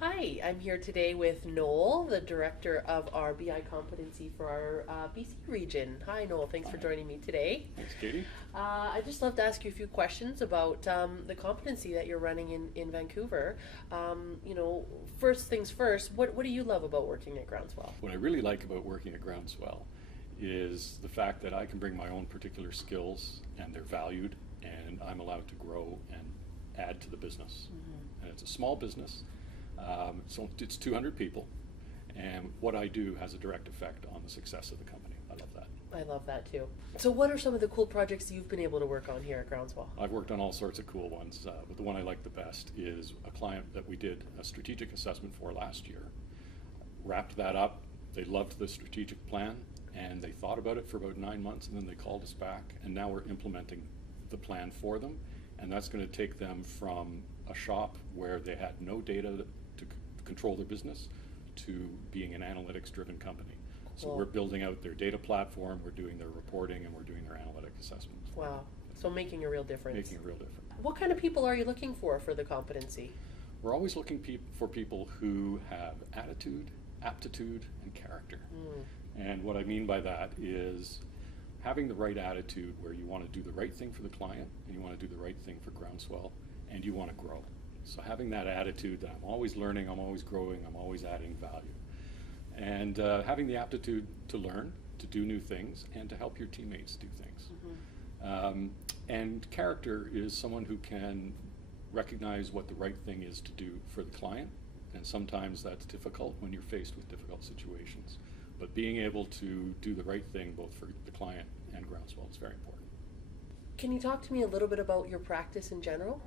Hi, I'm here today with Noel, the director of our BI competency for our BC region. Hi, Noel. Thanks for Hi. joining me today. Thanks, Katie. I'd just love to ask you a few questions about the competency that you're running in Vancouver. First things first, what do you love about working at Groundswell? What I really like about working at Groundswell is the fact that I can bring my own particular skills and they're valued, and I'm allowed to grow and add to the business. And it's a small business, so it's 200 people, and what I do has a direct effect on the success of the company. I love that. I love that too. So, what are some of the cool projects you've been able to work on here at Groundswell? I've worked on all sorts of cool ones, but the one I like the best is a client that we did a strategic assessment for last year. Wrapped that up, they loved the strategic plan, and they thought about it for about 9 months, and then they called us back, and now we're implementing the plan for them, and that's going to take them from a shop where they had no data to control their business to being an analytics-driven company. So Cool. we're building out their data platform, we're doing their reporting, and we're doing their analytic assessments. Wow. So, making a real difference. Making a real difference. What kind of people are you looking for the competency? We're always looking for people who have attitude, aptitude, and character. And what I mean by that is having the right attitude where you want to do the right thing for the client, and you want to do the right thing for Groundswell, and you want to grow. So having that attitude that I'm always learning, I'm always growing, I'm always adding value. And having the aptitude to learn, to do new things, and to help your teammates do things. And character is someone who can recognize what the right thing is to do for the client, and sometimes that's difficult when you're faced with difficult situations. But being able to do the right thing both for the client and Groundswell is very important. Can you talk to me a little bit about your practice in general?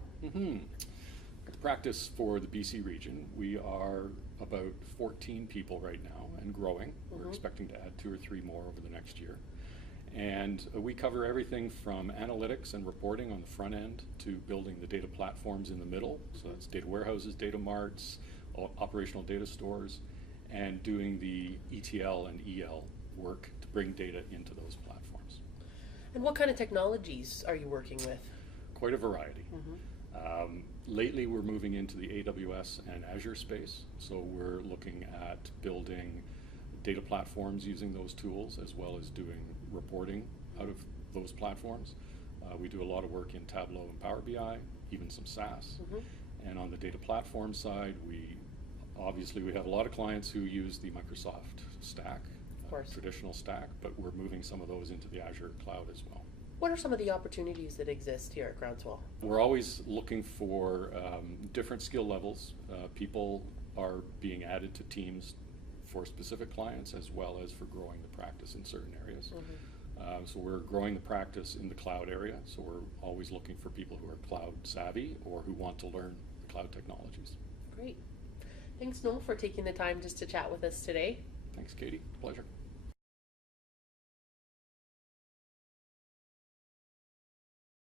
Practice for the BC region, we are about 14 people right now and growing. We're expecting to add 2 or 3 more over the next year. And we cover everything from analytics and reporting on the front end to building the data platforms in the middle. So that's data warehouses, data marts, operational data stores, and doing the ETL and EL work to bring data into those platforms. And what kind of technologies are you working with? Quite a variety. Lately we're moving into the AWS and Azure space, so we're looking at building data platforms using those tools as well as doing reporting out of those platforms. We do a lot of work in Tableau and Power BI, even some SAS. And on the data platform side, we have a lot of clients who use the Microsoft stack, traditional stack, but we're moving some of those into the Azure cloud as well. What are some of the opportunities that exist here at Groundswell? We're always looking for different skill levels. People are being added to teams for specific clients as well as for growing the practice in certain areas. So we're growing the practice in the cloud area, so we're always looking for people who are cloud savvy or who want to learn the cloud technologies. Great. Thanks, Noel, for taking the time just to chat with us today. Thanks, Katie. Pleasure.